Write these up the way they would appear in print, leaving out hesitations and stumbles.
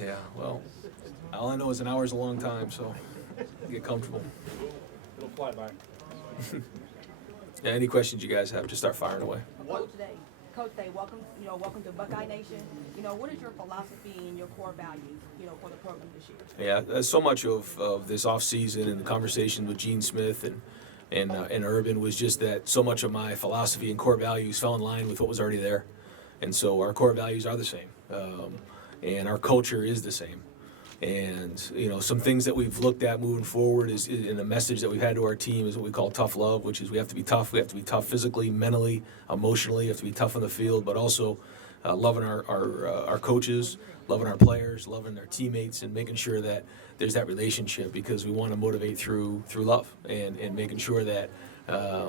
Yeah, well, all I know is an hour is a long time, so get comfortable. It'll fly by. Yeah, any questions you guys have, just start firing away. Coach Day, welcome to Buckeye Nation. What is your philosophy and your core values, for the program this year? Yeah, so much of this offseason and the conversation with Gene Smith and Urban was just that so much of my philosophy and core values fell in line with what was already there. And so our core values are the same, and our culture is the same. And some things that we've looked at moving forward is in the message that we've had to our team is what we call tough love, which is we have to be tough. We have to be tough physically, mentally, emotionally. We have to be tough on the field, but also loving our coaches, loving our players, loving our teammates, and making sure that there's that relationship, because we want to motivate through love and making sure that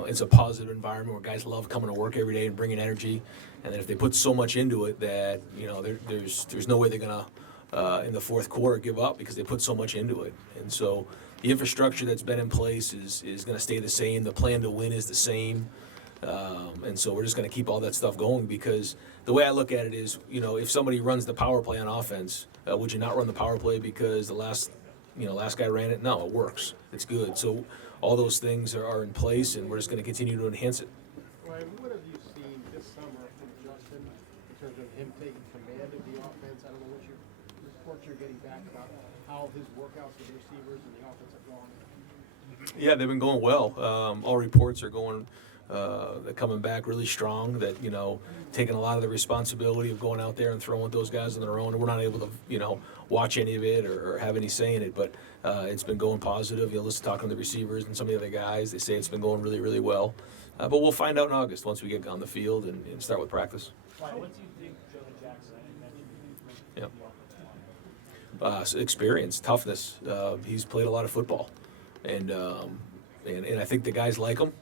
it's a positive environment where guys love coming to work every day and bringing energy. And then if they put so much into it that there's no way they're gonna in the fourth quarter give up, because they put so much into it. And so the infrastructure that's been in place is going to stay the same. The plan to win is the same. And so we're just going to keep all that stuff going, because the way I look at it is, if somebody runs the power play on offense, would you not run the power play because the last guy ran it? No, it works. It's good. So all those things are in place, and we're just going to continue to enhance it. Ryan, what have you seen this summer from Justin in terms of him taking command of the offense? I don't know what your reports you're getting back about how his workouts with receivers and the offense have gone. Yeah, they've been going well. All reports are going, they're coming back really strong. That taking a lot of the responsibility of going out there and throwing with those guys on their own. We're not able to watch any of it or have any say in it, but it's been going positive. Listen, talking to the receivers and some of the other guys, they say it's been going really, really well. But we'll find out in August once we get on the field and start with practice. What do you think Joey Jackson mentioned? Yeah. Experience, toughness. He's played a lot of football, and I think the guys like him.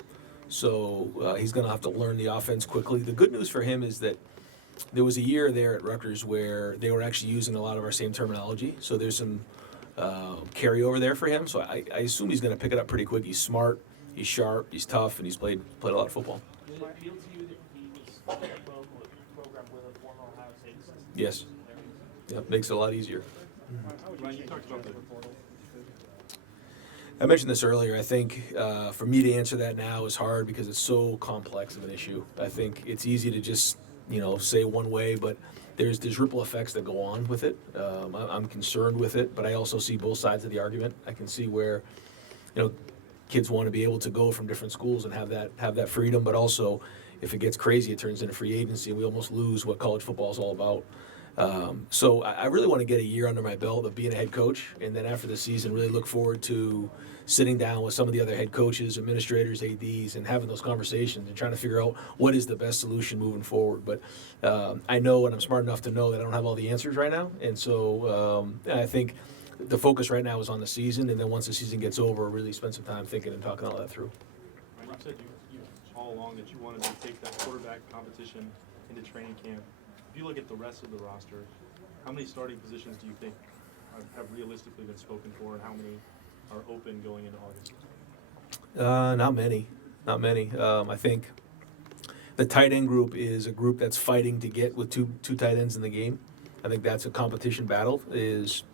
So he's going to have to learn the offense quickly. The good news for him is that there was a year there at Rutgers where they were actually using a lot of our same terminology. So there's some carryover there for him. So I assume he's going to pick it up pretty quick. He's smart, he's sharp, he's tough, and he's played a lot of football. Did it appeal to you that he was in a program with a former Ohio State assistant? Yes. Yep, makes it a lot easier. Ryan, you talked about the portal. I mentioned this earlier. I think for me to answer that now is hard because it's so complex of an issue. I think it's easy to just say one way, but there's ripple effects that go on with it. I'm concerned with it, but I also see both sides of the argument. I can see where kids want to be able to go from different schools and have that freedom, but also if it gets crazy, it turns into free agency, and we almost lose what college football is all about. So I really want to get a year under my belt of being a head coach, and then after the season really look forward to sitting down with some of the other head coaches, administrators, ADs, and having those conversations and trying to figure out what is the best solution moving forward. But I know, and I'm smart enough to know that I don't have all the answers right now, and so I think the focus right now is on the season, and then once the season gets over, really spend some time thinking and talking all that through. You said you all along that you wanted to take that quarterback competition into training camp. If you look at the rest of the roster, how many starting positions do you think have realistically been spoken for, and how many are open going into August? Not many. I think the tight end group is a group that's fighting to get with two tight ends in the game. I think that's a competition battle. Is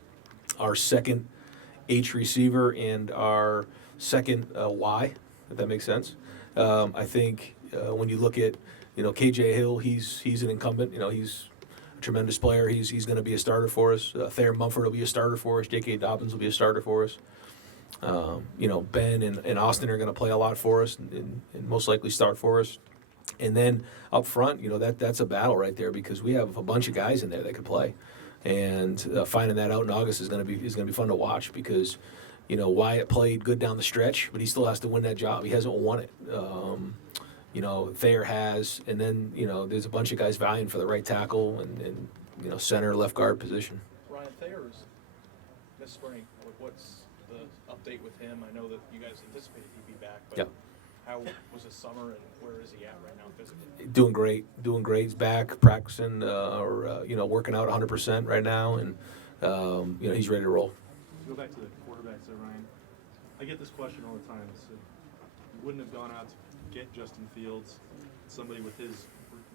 our second H receiver and our second Y, if that makes sense. I think when you look at KJ Hill, he's an incumbent. He's a tremendous player. He's going to be a starter for us. Thayer Mumford will be a starter for us. J.K. Dobbins will be a starter for us. Ben and Austin are going to play a lot for us and most likely start for us. And then up front, that's a battle right there, because we have a bunch of guys in there that could play. And finding that out in August is going to be fun to watch, because Wyatt played good down the stretch, but he still has to win that job. He hasn't won it. Thayer has, and then there's a bunch of guys vying for the right tackle and center, left guard position. Ryan, Thayer's this spring. What's the update with him? I know that you guys anticipated he'd be back, but how was his summer, and where is he at right now physically? Doing great. He's back practicing working out 100% right now, and he's ready to roll. Go back to the quarterbacks there, Ryan. I get this question all the time. So you wouldn't have gone out to get Justin Fields, somebody with his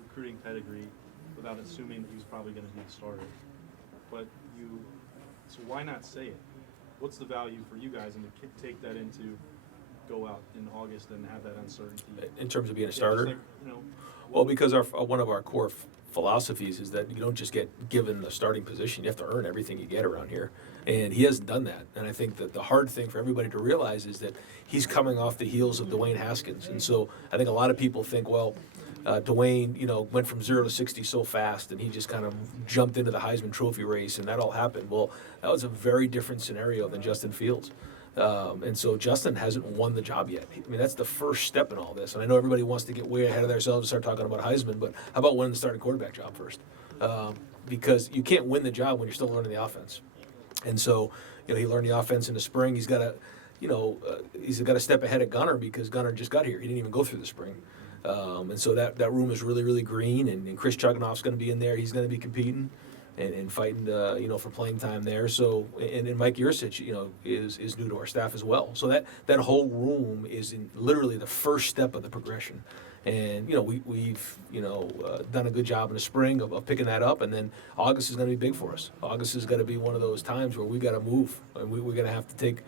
recruiting pedigree, without assuming that he was probably going to be the starter. But value, so why not say it? What's the value for you guys and to take that into go out in August and have that uncertainty? In terms of being a Yeah, just starter? like, you know, Well, because one of our core philosophies is that you don't just get given a starting position, you have to earn everything you get around here. And he hasn't done that. And I think that the hard thing for everybody to realize is that he's coming off the heels of Dwayne Haskins. And so I think a lot of people think, well, Dwayne, went from 0 to 60 so fast, and he just kind of jumped into the Heisman Trophy race, and that all happened. Well, that was a very different scenario than Justin Fields. And so Justin hasn't won the job yet. I mean, that's the first step in all this. And I know everybody wants to get way ahead of themselves and start talking about Heisman, but how about winning the starting quarterback job first? Because you can't win the job when you're still learning the offense. And so, he learned the offense in the spring. He's got to, he's got to step ahead of Gunnar because Gunnar just got here. He didn't even go through the spring. And so that room is really, really green. And Chris Chuganoff's going to be in there. He's going to be competing and fighting, for playing time there. So, and Mike Yursich, is new to our staff as well. So that whole room is literally the first step of the progression. And, we've done a good job in the spring of picking that up. And then August is going to be big for us. August is going to be one of those times where we've got to move. And we're going to have to take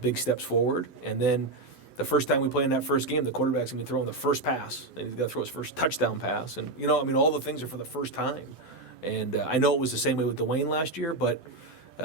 big steps forward. And then the first time we play in that first game, the quarterback's going to be throwing the first pass. And he's got to throw his first touchdown pass. And, all the things are for the first time. And I know it was the same way with Dwayne last year, but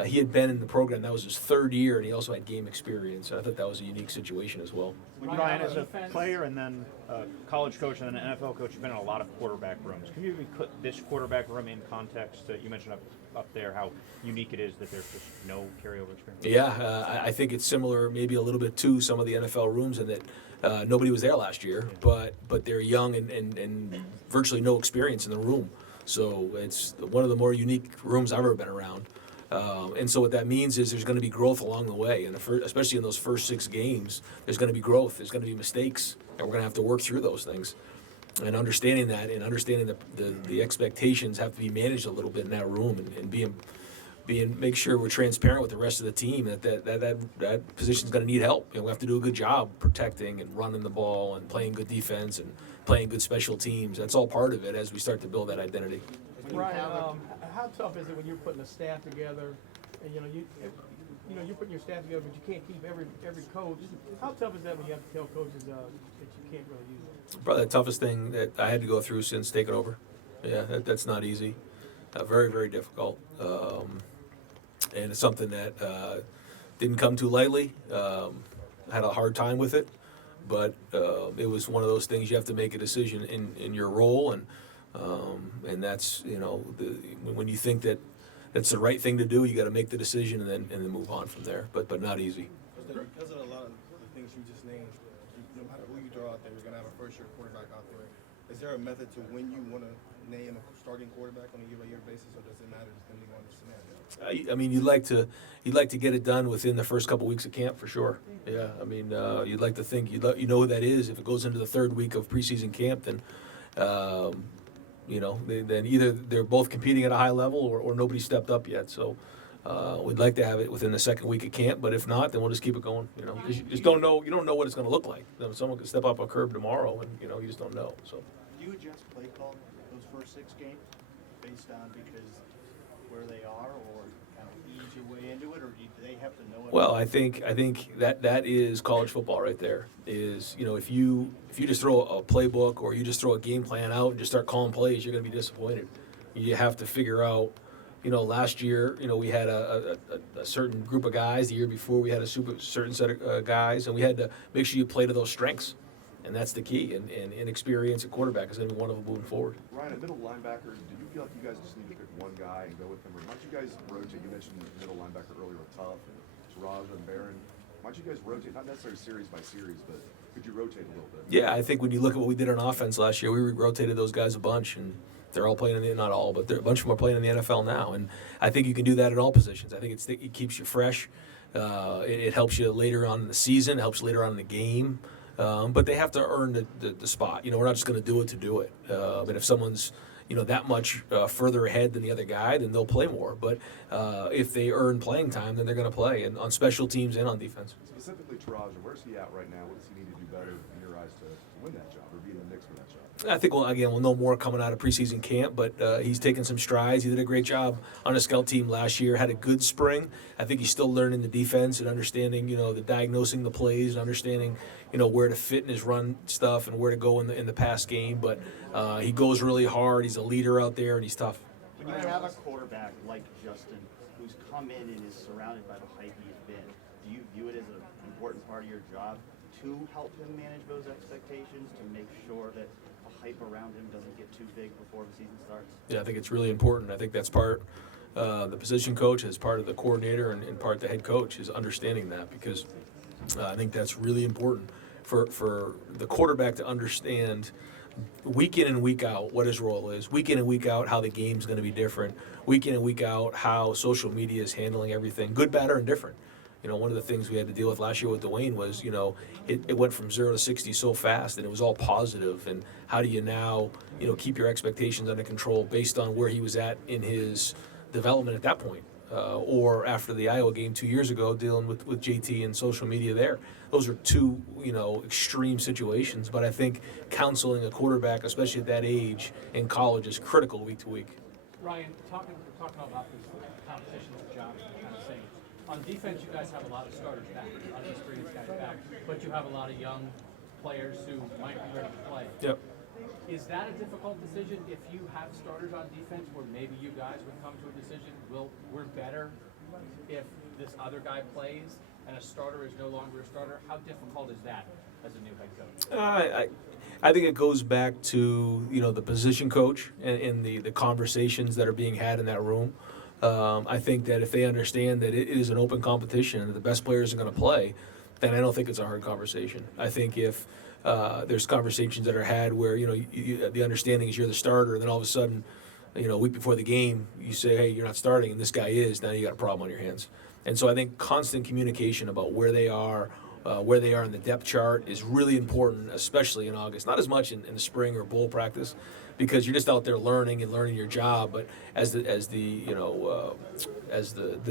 he had been in the program. That was his third year, and he also had game experience. And I thought that was a unique situation as well. Ryan, as a player and then a college coach and then an NFL coach, you've been in a lot of quarterback rooms. Can you maybe put this quarterback room in context? You mentioned up there how unique it is that there's just no carryover experience. Yeah, I think it's similar maybe a little bit to some of the NFL rooms in that nobody was there last year, but they're young and virtually no experience in the room. So it's one of the more unique rooms I've ever been around. And so what that means is there's going to be growth along the way. And especially in those first 6 games, there's going to be growth. There's going to be mistakes. And we're going to have to work through those things. And understanding that and understanding the expectations have to be managed a little bit in that room and make sure we're transparent with the rest of the team that position's going to need help. We have to do a good job protecting and running the ball and playing good defense and playing good special teams. That's all part of it as we start to build that identity. Ryan, how tough is it when you're putting a staff together, and you're putting your staff together, but you can't keep every coach? How tough is that when you have to tell coaches that you can't really use it? Probably the toughest thing that I had to go through since taking over. Yeah, that's not easy. Very, very difficult. And it's something that didn't come too lightly. I had a hard time with it, but it was one of those things you have to make a decision in your role, and that's when you think that that's the right thing to do, you got to make the decision and then move on from there. But not easy. Because of a lot of the things you just named, no matter who you throw out there, you're gonna have a first-year quarterback out there. Is there a method to when you want to name a starting quarterback on a year-by-year basis, or does it matter depending on the scenario? I mean, you'd like to get it done within the first couple weeks of camp for sure. Yeah, I mean, you'd like to think you know who that is. If it goes into the 3rd week of preseason camp, then then either they're both competing at a high level or nobody stepped up yet. So we'd like to have it within the 2nd week of camp, but if not, then we'll just keep it going. Because you just don't know. You don't know what it's going to look like. Someone could step up a curb tomorrow, and you just don't know. So. Do you adjust play call those first 6 games based on because where they are, or kind of ease your way into it, or do they have to know it? Well, I think that is college football right there. Is if you just throw a playbook or you just throw a game plan out and just start calling plays, you're going to be disappointed. You have to figure out. Last year, we had a certain group of guys. The year before, we had a certain set of guys, and we had to make sure you play to those strengths. And that's the key. And inexperience at quarterback is going to be one of them moving forward. Ryan, at middle linebacker, do you feel like you guys just need to pick one guy and go with him? Or why don't you guys rotate? You mentioned middle linebacker earlier with Tuff, Taraj, and Barron. Why don't you guys rotate? Not necessarily series by series, but could you rotate a little bit? Yeah, I think when you look at what we did on offense last year, we rotated those guys a bunch, and they're all playing not all, but a bunch of them are playing in the NFL now. And I think you can do that at all positions. I think it keeps you fresh. It helps you later on in the season. It helps you later on in the game. But they have to earn the spot. We're not just going to do it to do it. But if someone's that much further ahead than the other guy, then they'll play more. But if they earn playing time, then they're going to play, and on special teams and on defense. Specifically, Taraja, where's he at right now? What does he need to do better in your eyes to win that job or be in the mix for that job? I think we'll know more coming out of preseason camp, but he's taken some strides. He did a great job on the scout team last year, had a good spring. I think he's still learning the defense and understanding, the diagnosing the plays and understanding, where to fit in his run stuff and where to go in the pass game. But he goes really hard. He's a leader out there, and he's tough. When you have a quarterback like Justin, who's come in and is surrounded by the hype he's been, do you view it as an important part of your job to help him manage those expectations, to make sure that the hype around him doesn't get too big before the season starts? Yeah, I think it's really important. I think that's part the position coach as part of the coordinator and part the head coach is understanding that, because I think that's really important for the quarterback to understand week in and week out what his role is, week in and week out how the game's going to be different, week in and week out how social media is handling everything, good, bad, or indifferent. One of the things we had to deal with last year with Dwayne was, it went from 0 to 60 so fast, and it was all positive. And how do you now, keep your expectations under control based on where he was at in his development at that point? Or after the Iowa game 2 years ago, dealing with JT and social media there. Those are two, extreme situations. But I think counseling a quarterback, especially at that age in college, is critical week to week. Ryan, talking about this competition with John, kind of saying, on defense, you guys have a lot of starters back, a lot of experienced guys back, but you have a lot of young players who might be ready to play. Yep. Is that a difficult decision if you have starters on defense where maybe you guys would come to a decision, we're better if this other guy plays and a starter is no longer a starter? How difficult is that as a new head coach? I think it goes back to, the position coach and the conversations that are being had in that room. I think that if they understand that it is an open competition and the best players are going to play, then I don't think it's a hard conversation. I think if there's conversations that are had where, the understanding is you're the starter, and then all of a sudden, a week before the game, you say, hey, you're not starting, and this guy is, now you got a problem on your hands. And so I think constant communication about where they are in the depth chart is really important, especially in August. Not as much in the spring or bowl practice, because you're just out there learning your job. But as the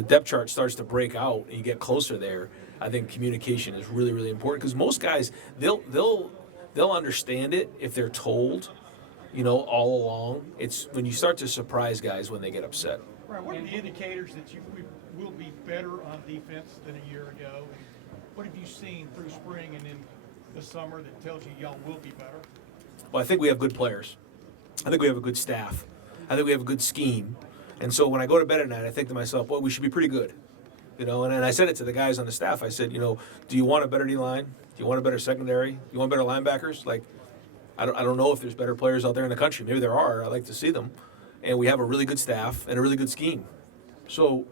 depth chart starts to break out and you get closer there, I think communication is really, really important, because most guys they'll understand it if they're told, all along. It's when you start to surprise guys when they get upset. Right. What are the indicators that we will be better on defense than a year ago? And what have you seen through spring and in the summer that tells you y'all will be better? Well, I think we have good players. I think we have a good staff. I think we have a good scheme. And so when I go to bed at night, I think to myself, well, we should be pretty good. And I said it to the guys on the staff. I said, do you want a better D-line? Do you want a better secondary? Do you want better linebackers? Like, I don't know if there's better players out there in the country. Maybe there are. I'd like to see them. And we have a really good staff and a really good scheme. So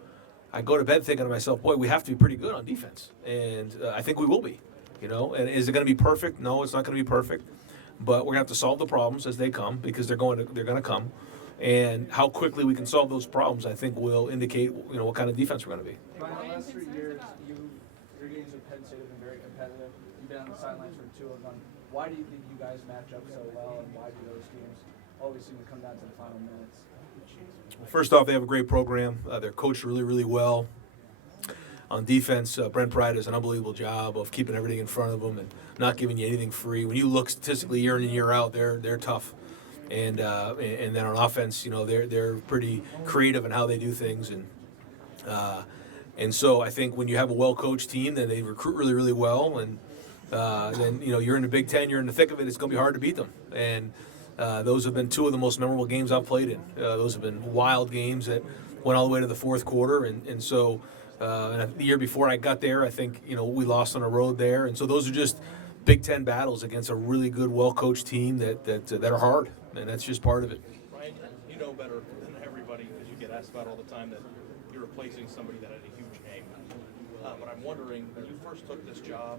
I go to bed thinking to myself, boy, we have to be pretty good on defense. And I think we will be, And is it going to be perfect? No, it's not going to be perfect. But we're going to have to solve the problems as they come, because they're going to come. And how quickly we can solve those problems, I think, will indicate, what kind of defense we're going to be. Ryan, the last 3 years, your games with Penn State have been very competitive. You've been on the sidelines for 2 of them. Why do you think you guys match up so well, and why do those games always seem to come down to the final minutes? First off, they have a great program. They're coached really, really well. On defense, Brent Pryde does an unbelievable job of keeping everything in front of them and not giving you anything free. When you look statistically year in and year out, they're tough. And then on offense, they're pretty creative in how they do things. And so I think when you have a well-coached team, then they recruit really, really well. And then, you're in the Big Ten, you're in the thick of it, it's going to be hard to beat them. And those have been 2 of the most memorable games I've played in. Those have been wild games that went all the way to the fourth quarter. And so the year before I got there, I think, we lost on the road there. And so those are just Big Ten battles against a really good, well-coached team that are hard. And that's just part of it. Ryan, you know better than everybody, because you get asked about all the time, that you're replacing somebody that had a huge name. But I'm wondering, when you first took this job,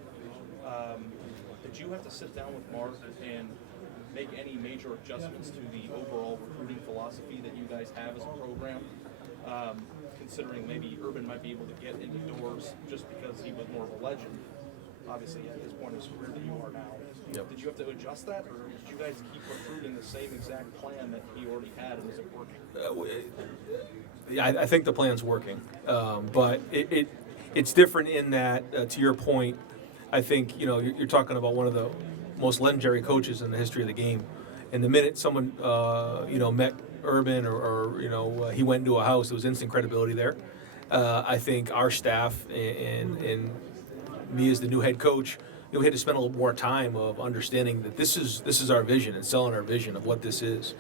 did you have to sit down with Mark and make any major adjustments to the overall recruiting philosophy that you guys have as a program? Considering maybe Urban might be able to get into doors just because he was more of a legend, obviously at his point in his career that you are now. Yep. Did you have to adjust that, or did you guys keep recruiting the same exact plan that he already had, and was it working? I think the plan's working, but it's different in that, to your point, I think you're talking about one of the most legendary coaches in the history of the game, And the minute someone, met Urban or he went into a house, there was instant credibility there. I think our staff and me as the new head coach, we had to spend a little more time of understanding that this is our vision and selling our vision of what this is,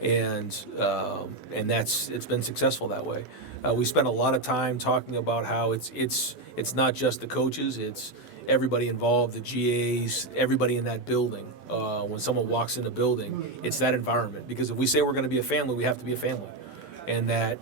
and it's been successful that way. We spent a lot of time talking about how it's not just the coaches, it's everybody involved, the GAs, everybody in that building. When someone walks in the building, it's that environment. Because if we say we're going to be a family, we have to be a family. And that,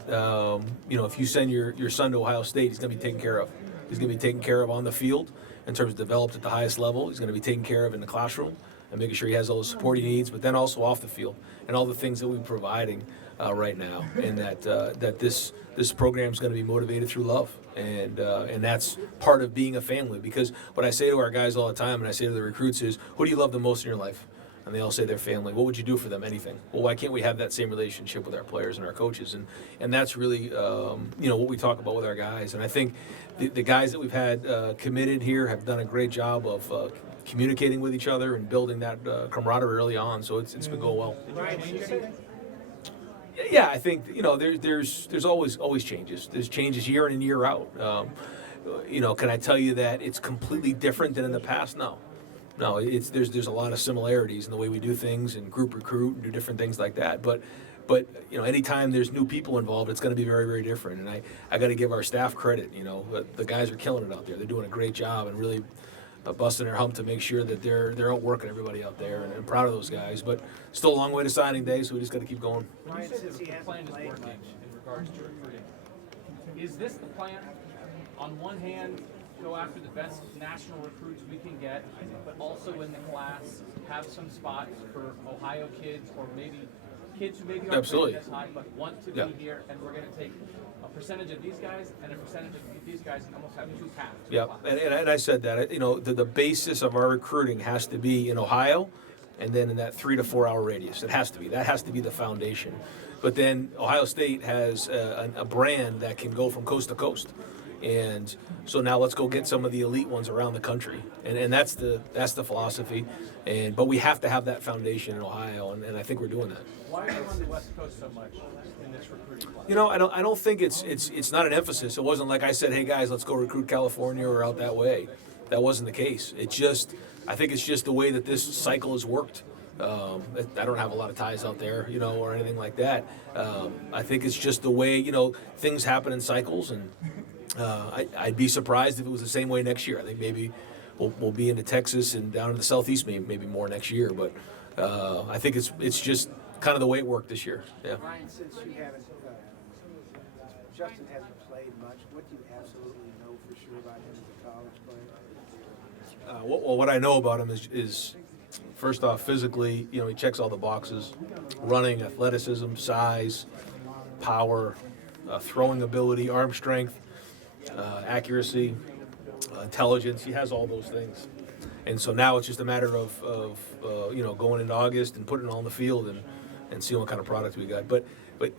if you send your son to Ohio State, he's going to be taken care of. He's going to be taken care of on the field in terms of developed at the highest level. He's going to be taken care of in the classroom and making sure he has all the support he needs, but then also off the field and all the things that we're providing right now. And that this program is going to be motivated through love. And that's part of being a family, because what I say to our guys all the time, and I say to the recruits is, who do you love the most in your life? And they all say their family. What would you do for them? Anything. Well, why can't we have that same relationship with our players and our coaches? And that's really, what we talk about with our guys. And I think the guys that we've had committed here have done a great job of communicating with each other and building that camaraderie early on. So it's been going well. Yeah, I think there's always changes. There's changes year in and year out. Can I tell you that it's completely different than in the past? No, there's a lot of similarities in the way we do things and group recruit and do different things like that. But anytime there's new people involved, it's going to be very, very different. And I got to give our staff credit. The guys are killing it out there. They're doing a great job and really busting their hump to make sure that they're outworking everybody out there, and I'm proud of those guys. But still a long way to signing day, so we just got to keep going. When you say that the plan is working in regards to recruiting, is this the plan? On one hand, go after the best national recruits we can get, but also in the class have some spots for Ohio kids or maybe kids who maybe aren't rated as high but want to be here, and we're going to take a percentage of these guys and a percentage of these guys and almost have two paths. Yeah, and I said that. The basis of our recruiting has to be in Ohio, and then in that 3 to 4 hour radius. It has to be. That has to be the foundation. But then Ohio State has a brand that can go from coast to coast. And so now let's go get some of the elite ones around the country, and that's the philosophy. But we have to have that foundation in Ohio, and I think we're doing that. Why are you on the West Coast so much in this recruiting plan? I don't think it's not an emphasis. It wasn't like I said, hey guys, let's go recruit California or out that way. That wasn't the case. I think it's just the way that this cycle has worked. I don't have a lot of ties out there, or anything like that. I think it's just the way things happen in cycles, and I'd be surprised if it was the same way next year. I think maybe we'll be into Texas and down to the Southeast maybe more next year. But I think it's just kind of the way it worked this year. Yeah. Ryan, since you haven't, Justin hasn't played much, what do you absolutely know for sure about him as a college player? Well, what I know about him is first off, physically, he checks all the boxes: running, athleticism, size, power, throwing ability, arm strength, accuracy, intelligence. He has all those things. And so now it's just a matter of going into August and putting it all on the field and seeing what kind of product we got. But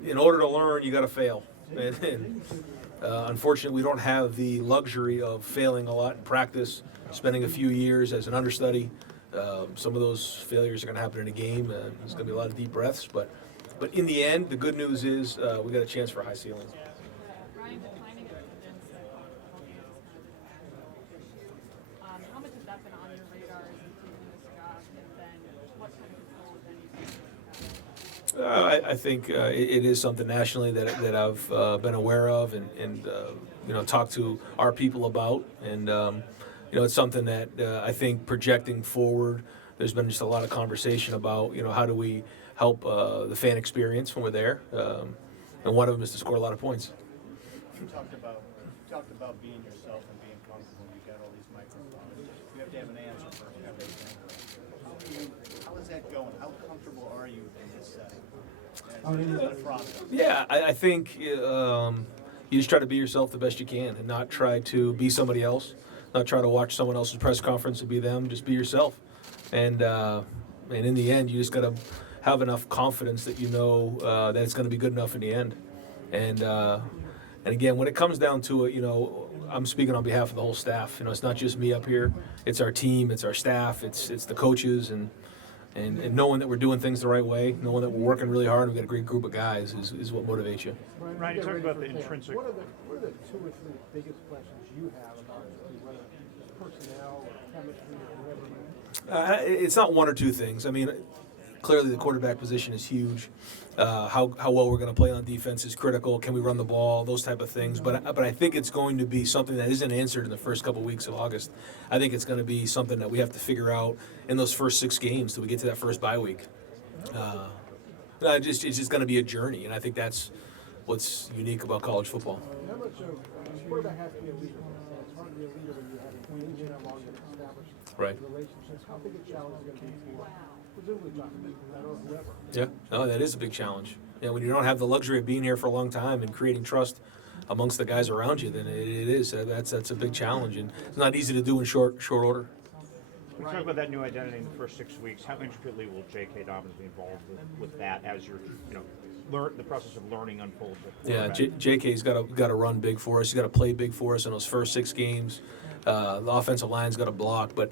in order to learn, you got to fail. And unfortunately, we don't have the luxury of failing a lot in practice, spending a few years as an understudy. Some of those failures are going to happen in a game. There's going to be a lot of deep breaths. But in the end, the good news is we got a chance for a high ceiling. Ryan, the timing of events how much has that been on your radar as you taking this job, and then what kind of control then you I think it is something nationally that I've been aware of and talked to our people about, and it's something that I think projecting forward, there's been just a lot of conversation about how do we help the fan experience when we're there, and one of them is to score a lot of points. You talked about being yourself and being comfortable. You got all these microphones. You have to have an answer for everything. How is that going? How comfortable are you in this setting? Is it a process? Yeah, I think you just try to be yourself the best you can, and not try to be somebody else, not try to watch someone else's press conference and be them. Just be yourself, and in the end, you just got to have enough confidence that that it's going to be good enough in the end. And again, when it comes down to it, I'm speaking on behalf of the whole staff. It's not just me up here; it's our team, it's our staff, it's the coaches, and And knowing that we're doing things the right way, knowing that we're working really hard, and we've got a great group of guys is what motivates you. Ryan, you talked about the intrinsic. What are the 2 or 3 biggest questions you have about the team, whether it's personnel or chemistry or whatever? It's not 1 or 2 things. I mean, clearly the quarterback position is huge. How well we're going to play on defense is critical. Can we run the ball? Those type of things. But I think it's going to be something that isn't answered in the first couple weeks of August. I think it's going to be something that we have to figure out in those first 6 games till we get to that first bye week. It's just going to be a journey, and I think that's what's unique about college football. How much of a quarterback has to be a leader? It's hard to be a leader when you haven't been that long and established relationships. How big a challenge is going to be for presumably John or whoever? Yeah, no, that is a big challenge. Yeah, when you don't have the luxury of being here for a long time and creating trust amongst the guys around you, then it is. That's a big challenge, and it's not easy to do in short order. We talk about that new identity in the first 6 weeks. How intricately will J.K. Dobbins be involved with that as you're, the process of learning unfolds? Yeah, J.K.'s got to run big for us. He's got to play big for us in those first 6 games. The offensive line's got to block, but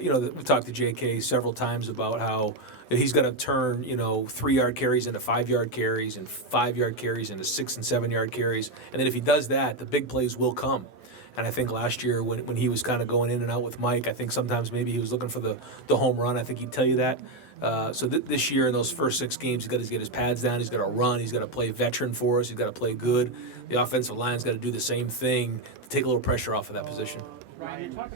we talked to J.K. several times about how he's got to turn 3-yard carries into 5-yard carries and 5-yard carries into 6 and 7-yard carries, and then if he does that, the big plays will come. And I think last year when he was kind of going in and out with Mike, I think sometimes maybe he was looking for the home run. I think he'd tell you that. So this year in those first 6 games, he's got to get his pads down. He's got to run. He's got to play veteran for us. He's got to play good. The offensive line's got to do the same thing to take a little pressure off of that position. Ryan, you're talking